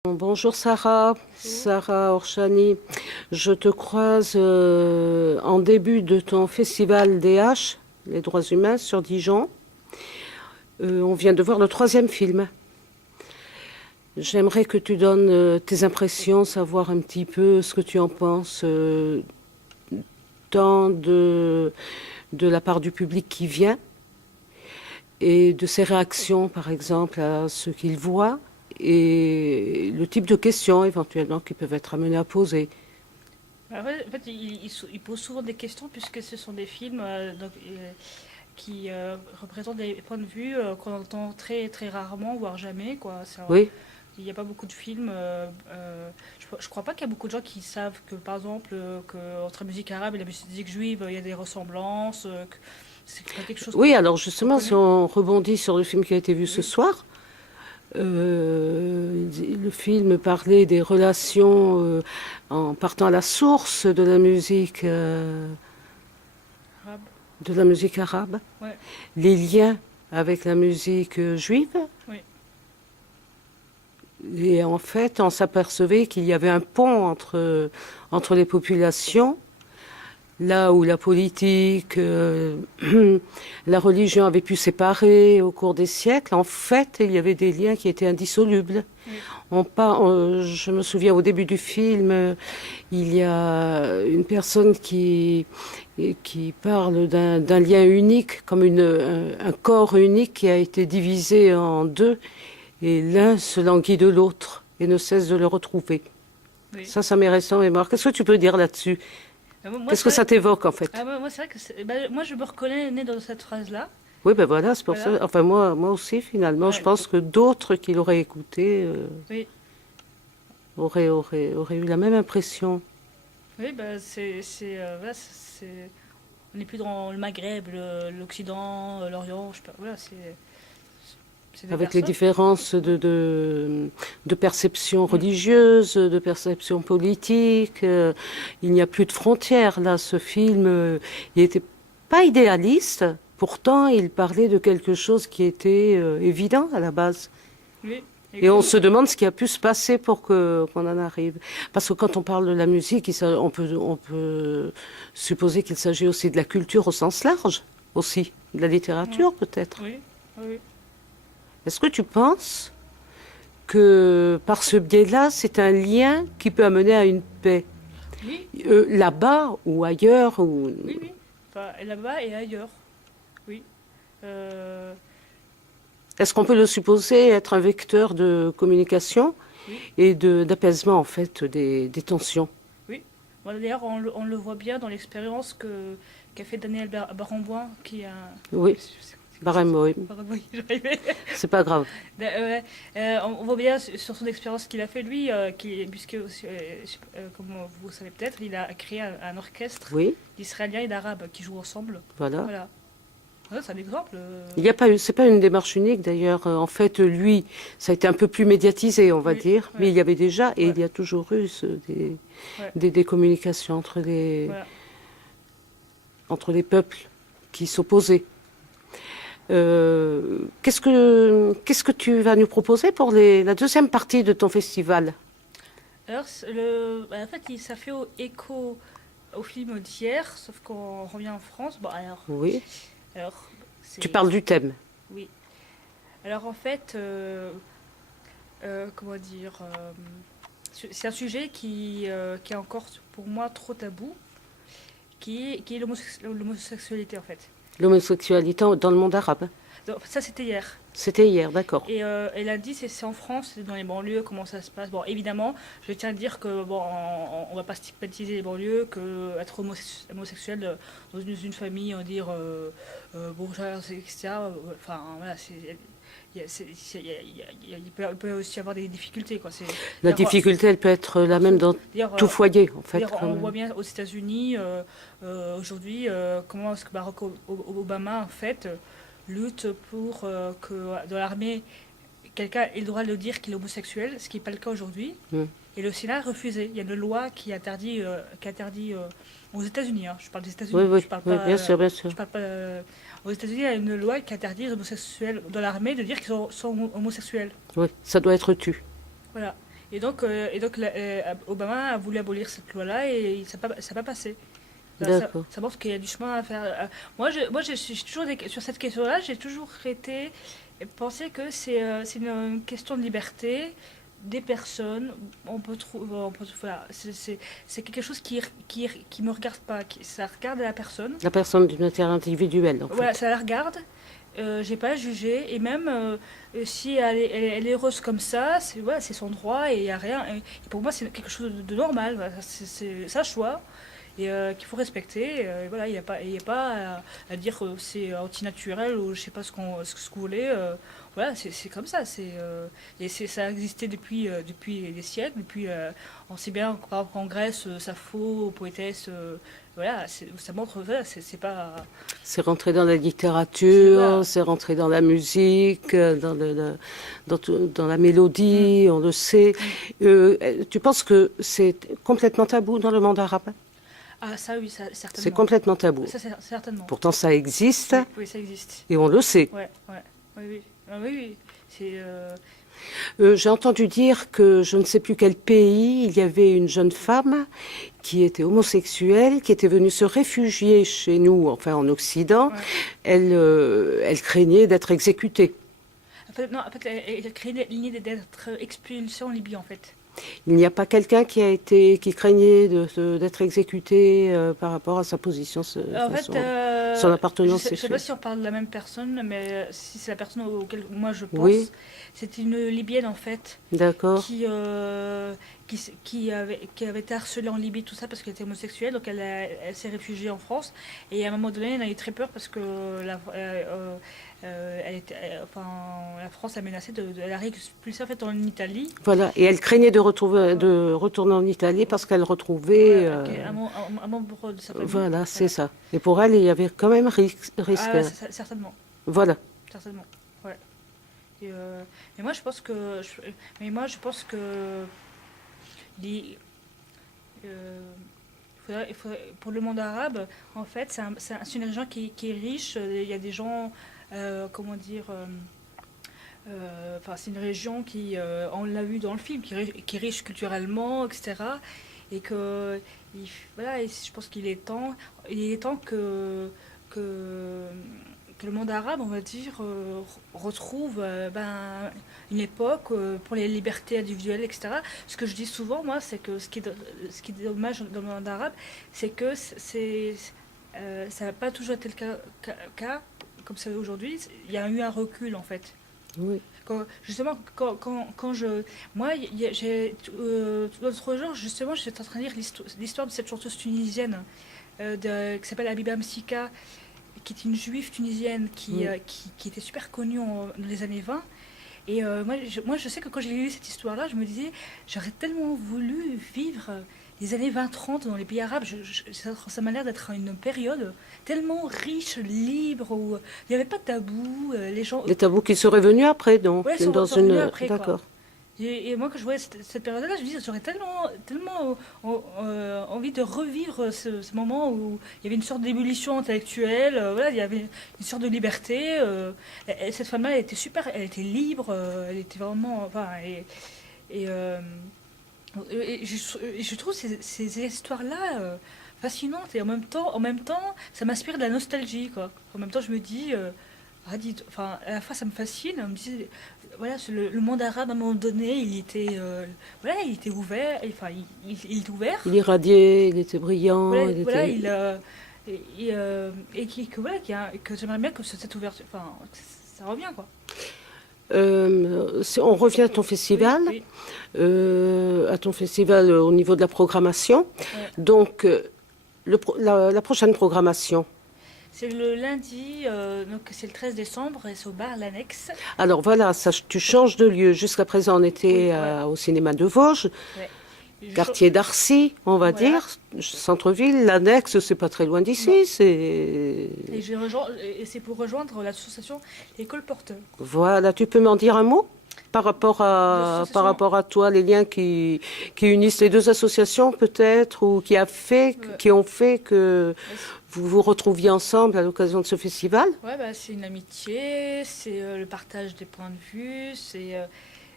Bonjour Sarah, Sarah Orchani. Je te croise en début de ton festival DH, les droits humains, sur Dijon. On vient de voir le 3e film. J'aimerais que tu donnes tes impressions, savoir un petit peu ce que tu en penses, tant de la part du public qui vient et de ses réactions, par exemple, à ce qu'il voit, et le type de questions éventuellement qui peuvent être amenées à poser. En fait, il pose souvent des questions puisque ce sont des films qui représentent des points de vue qu'on entend très, très rarement, voire jamais, quoi. Oui, Il n'y a pas beaucoup de films. Je crois pas qu'il y a beaucoup de gens qui savent que, par exemple, que entre la musique arabe et la musique juive, il y a des ressemblances. Que c'est pas quelque chose oui, alors qu'on justement, si connaît. on rebondit sur le film qui a été vu ce Oui, soir, le film parlait des relations en partant à la source arabe. de la musique arabe, Ouais, les liens avec la musique juive. oui, Et en fait, on s'apercevait qu'il y avait un pont entre les populations, là où la politique, la religion avaient pu séparer au cours des siècles. En fait, il y avait des liens qui étaient indissolubles. oui, Je me souviens au début du film, il y a une personne qui parle d'un lien unique, comme un corps unique qui a été divisé en deux, et l'un se languit de l'autre et ne cesse de le retrouver. oui. Ça m'est resté en mémoire. Qu'est-ce que tu peux dire là-dessus? Moi, Qu'est-ce c'est que vrai, ça t'évoque en fait? moi, c'est vrai que moi, je me reconnais né dans cette phrase-là. Oui, ben voilà, c'est pour ça. Voilà. Enfin, moi aussi, finalement, je Ouais. pense que d'autres qui l'auraient écouté Oui. auraient eu la même impression. Oui, bah, voilà, on n'est plus dans le Maghreb, l'Occident, l'Orient, je sais pas, voilà, c'est des Avec les personnes. différences de perception Mm. religieuse, de perception politique. Il n'y a plus de frontières. Là, ce film, il n'était pas idéaliste. Pourtant, il parlait de quelque chose qui était évident à la base. Oui, Et on exactement. se demande ce qui a pu se passer pour qu'on en arrive. Parce que quand on parle de la musique, on peut supposer qu'il s'agit aussi de la culture au sens large, aussi, de la Mm. littérature peut-être. Oui, oui, Est-ce que tu penses que par ce biais-là, c'est un lien qui peut amener à une paix? oui, Là-bas ou ailleurs oui, oui. Enfin, et là-bas et ailleurs, oui. Euh, est-ce qu'on peut le supposer être un vecteur de communication oui, et d'apaisement en fait des tensions? oui. Bon, d'ailleurs, on le voit bien dans l'expérience qu'a fait Daniel Barenboim, qui est un... Oui, c'est quoi ça? barème, oui. Barenboim, j'arrivais. C'est pas grave. Ouais, on voit bien sur son expérience qu'il a fait lui, puisque comme vous savez peut-être, il a créé un orchestre Oui, d'Israéliens et d'Arabes qui jouent ensemble. voilà. Voilà. Ouais, c'est un exemple. Il n'y a pas eu, c'est pas une démarche unique d'ailleurs. En fait, lui, ça a été un peu plus médiatisé, on va Oui, dire, mais ouais, il y avait déjà, et ouais, il y a toujours eu ouais, des communications voilà. entre les peuples qui s'opposaient. Qu'est-ce que tu vas nous proposer pour la 2e partie de ton festival? Alors, en fait, ça fait écho au film d'hier, sauf qu'on revient en France. Bon, Oui. alors, Tu c'est, parles du thème. oui. Alors, en fait, comment dire, c'est un sujet qui est encore pour moi trop tabou, qui est l'homosexualité en fait. L'homosexualité dans le monde arabe. Donc, ça c'était hier. C'était hier, d'accord. Et lundi c'est en France, c'est dans les banlieues, comment ça se passe. Bon, évidemment, je tiens à dire que bon, on va pas stigmatiser les banlieues, que être homosexuel dans une famille, on va dire bourgeoise, etc. Enfin voilà, il peut aussi avoir des difficultés quoi. La difficulté, elle peut être la même dans D'ailleurs, tout foyer, en fait, quand on voit même. bien aux États-Unis aujourd'hui comment est-ce que Barack Obama en fait lutte pour que dans l'armée quelqu'un ait le droit de dire qu'il est homosexuel, ce qui n'est pas le cas aujourd'hui. Mm. Et le Sénat a refusé. Il y a une loi qui interdit aux États-Unis. Hein, je parle des Oui, États-Unis. oui, Je parle oui, pas. bien sûr, bien sûr. Je parle pas. Aux États-Unis, il y a une loi qui interdit aux homosexuels dans l'armée de dire qu'ils sont homosexuels. Oui, ça doit être tu. Voilà. Obama a voulu abolir cette loi-là et ça n'a pas passé. D'accord. Ça montre qu'il y a du chemin à faire. Je suis toujours sur cette question-là, j'ai toujours été penser que c'est une question de liberté des personnes. Voilà, c'est quelque chose qui me regarde pas, ça regarde la personne. La personne d'une matière individuelle, en fait. Voilà, ça la regarde. J'ai pas à juger et même si elle est heureuse comme ça, c'est son droit et il y a rien. Et pour moi, c'est quelque chose de normal. Voilà, c'est sa choix et qu'il faut respecter. Voilà, il y a pas à dire que c'est antinaturel ou je sais pas ce que vous voulez. Voilà, c'est comme ça. Ça a existé depuis des siècles. On sait bien qu'en Grèce, Sappho, poétesse. Voilà, ça montre, voilà, c'est pas. C'est rentré dans la Voilà. littérature, c'est rentré dans la musique, dans la mélodie, on le sait. Tu penses que c'est complètement tabou dans le monde arabe? Ah, ça, oui, ça, certainement. C'est complètement tabou. Ça, certainement. Pourtant, ça existe Oui, oui, ça existe. et on le sait. Ouais, ouais. Oui, oui. Ah, oui, oui. J'ai entendu dire que je ne sais plus quel pays, il y avait une jeune femme qui était homosexuelle, qui était venue se réfugier chez nous, enfin en Occident. Ouais. Elle craignait d'être exécutée. En fait, elle a créé l'idée d'être expulsée en Libye, en fait. Il n'y a pas quelqu'un qui craignait d'être exécuté par rapport à sa position, En fait, son appartenance je sais pas sexuelle. si on parle de la même personne, mais si c'est la personne auquel moi je pense, Oui, c'est une Libyenne en fait d'accord. qui avait été harcelée en Libye, tout ça parce qu'elle était homosexuelle, donc elle s'est réfugiée en France. Et à un moment donné, elle a eu très peur parce que la France a menacé de la réexpulser en fait en Italie. Voilà, et elle craignait de retourner en Italie parce qu'elle retrouvait... Avec un membre de sa famille. voilà, c'est ça. Et pour elle, il y avait quand même risque. Ah, ouais, certainement. Voilà. Certainement. Ouais. Mais moi, je pense que les, pour le monde arabe, en fait, c'est une région qui est riche. Il y a des gens, comment dire, c'est une région on l'a vu dans le film, qui est riche culturellement, etc. Et voilà, et je pense il est temps que le monde arabe, on va dire, retrouve une époque pour les libertés individuelles, etc. Ce que je dis souvent, moi, c'est que ce qui est dommage dans le monde arabe, c'est que ça n'a pas toujours été le cas comme ça aujourd'hui. Il y a eu un recul, en fait. Oui. Justement, moi, l'autre jour, justement, j'étais en train de lire l'histoire de cette chanteuse tunisienne qui s'appelle Habiba Msika, qui est une juive tunisienne qui était super connue dans les années 20. Et moi, je sais que quand j'ai lu cette histoire-là, je me disais, j'aurais tellement voulu vivre les années 20-30 dans les pays arabes. Ça m'a l'air d'être une période tellement riche, libre, où il n'y avait pas de tabou. Les gens. Les tabous qui seraient venus après, donc, Ouais, dans sont venus après, quoi. D'accord. Et moi, quand je voyais cette période-là, je me disais, j'aurais tellement envie de revivre ce moment où il y avait une sorte d'ébullition intellectuelle, voilà, il y avait une sorte de liberté. Cette femme-là, elle était super, elle était libre, elle était vraiment. Enfin, je trouve ces histoires-là fascinantes et en même temps, ça m'inspire de la nostalgie, quoi. En même temps, je me dis. Enfin, à la fois ça me fascine, on me disait, voilà, le monde arabe à un moment donné, il était ouvert, enfin, il est ouvert. Il irradiait, il était brillant. Voilà, il voilà, était... que j'aimerais bien que cette ouverture, enfin, ça revient, quoi. On revient à ton festival, Oui, à ton festival au niveau de la programmation. ouais. Donc, la prochaine programmation. C'est le lundi, donc c'est le 13 décembre, et c'est au bar L'Annexe. Alors voilà, tu changes de lieu. Jusqu'à présent, on était Oui, ouais. au cinéma de Vosges, Ouais. Je- quartier d'Arcy, on va Voilà. dire, centre-ville. L'annexe, c'est pas très loin d'ici. Non. C'est Et c'est pour rejoindre l'association Les Colporteurs. voilà. Tu peux m'en dire un mot par rapport L'association- à toi, les liens qui unissent les deux associations, peut-être, ou qui ont fait que vous vous retrouviez ensemble à l'occasion de ce festival. Ouais, bah, c'est une amitié, c'est le partage des points de vue,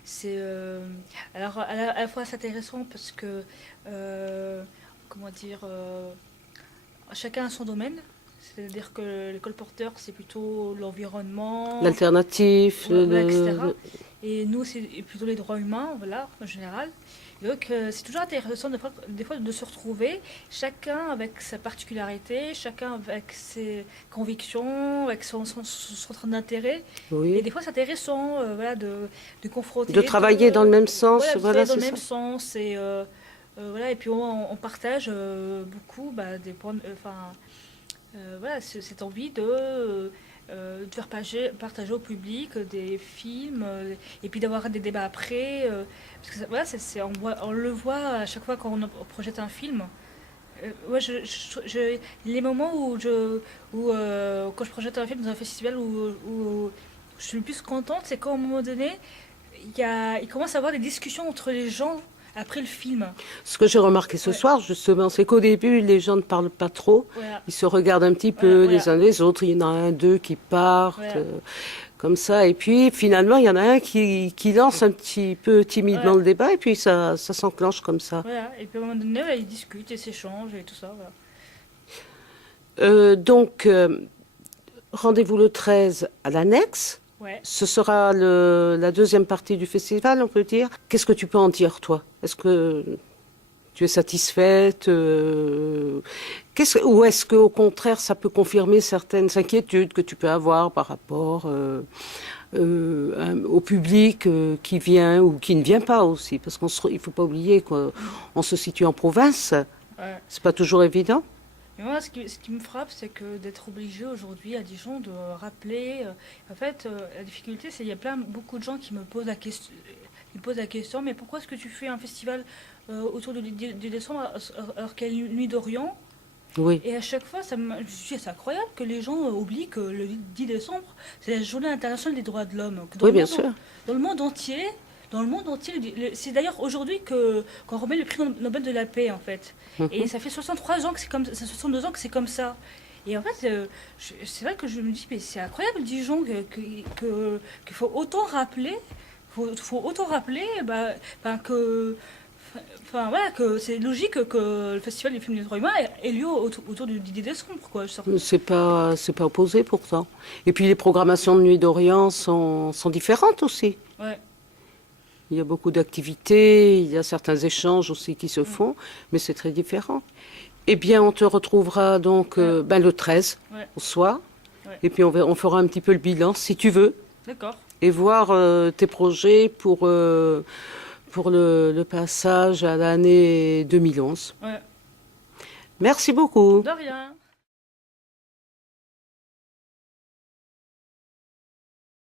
C'est alors à la fois c'est intéressant parce que comment dire, chacun a son domaine. C'est-à-dire que le colporteur c'est plutôt l'environnement, L'alternatif, voilà, etc. Et nous c'est plutôt les droits humains, voilà, en général. Et donc c'est toujours intéressant des fois de se retrouver, chacun avec sa particularité, chacun avec ses convictions, avec son centre d'intérêt. Et oui. des fois, c'est intéressant voilà, de confronter De les travailler dans le même sens, voilà, de voilà, travailler dans le c'est ça. même sens. Et, voilà, et puis on partage beaucoup bah, des points. Enfin, voilà, cette envie de faire partager au public des films et puis d'avoir des débats après. Parce que voilà, on le voit à chaque fois quand on projette un film. Ouais, les moments quand je projette un film dans un festival où je suis le plus contente, c'est quand à un moment donné, il commence à y avoir des discussions entre les gens après le film. Ce que j'ai remarqué ce Ouais, soir, justement, c'est qu'au début, les gens ne parlent pas trop. voilà, Ils se regardent un petit voilà, peu les voilà, uns les autres. Il y en a un, deux qui partent, voilà, comme ça. Et puis, finalement, il y en a un qui lance un petit peu timidement voilà, le débat. Et puis, ça s'enclenche comme ça. voilà. Et puis à un moment donné, ouais, ils discutent et s'échangent et tout ça. Voilà. Donc, rendez-vous le 13 à l'annexe. Ouais. Ce sera la deuxième partie du festival, on peut dire. Qu'est-ce que tu peux en dire, toi? Est-ce que tu es satisfaite ou est-ce qu'au contraire, ça peut confirmer certaines inquiétudes que tu peux avoir par rapport au public qui vient ou qui ne vient pas aussi? Parce il ne faut pas oublier qu'on se situe en province. Ouais. C'est pas toujours évident. Mais moi, ce qui me frappe, c'est que d'être obligé aujourd'hui à Dijon de rappeler. En fait, la difficulté, c'est qu'il y a beaucoup de gens qui me posent la question. Ils posent la question, mais pourquoi est-ce que tu fais un festival autour du décembre alors qu'il y a une nuit d'Orient? Oui, Et à chaque fois, je dis, c'est incroyable que les gens oublient que le 10 décembre, c'est la journée internationale des droits de l'homme. Que oui, bien sûr. dans le monde entier, c'est d'ailleurs aujourd'hui qu'on remet le prix Nobel de la paix, en fait. Et Mhm. ça fait 63 ans que c'est comme ça, 62 ans que c'est comme ça. Et en fait, c'est vrai que je me dis, mais c'est incroyable, Dijon, qu'il faut autant rappeler, faut autant rappeler bah, enfin, que enfin voilà que c'est logique que le festival du film des droits humains ait lieu autour du 10 décembre quoi. C'est pas opposé pourtant. Et puis les programmations de Nuit d'Orient sont différentes aussi. Ouais. Il y a beaucoup d'activités, il y a certains échanges aussi qui se Mm. font, mais c'est très différent. Eh bien, on te retrouvera donc Ouais. le 13 Ouais. au soir. Ouais. Et puis on fera un petit peu le bilan, si tu veux, D'accord. et voir tes projets pour le passage à l'année 2011. Ouais. Merci beaucoup. De rien.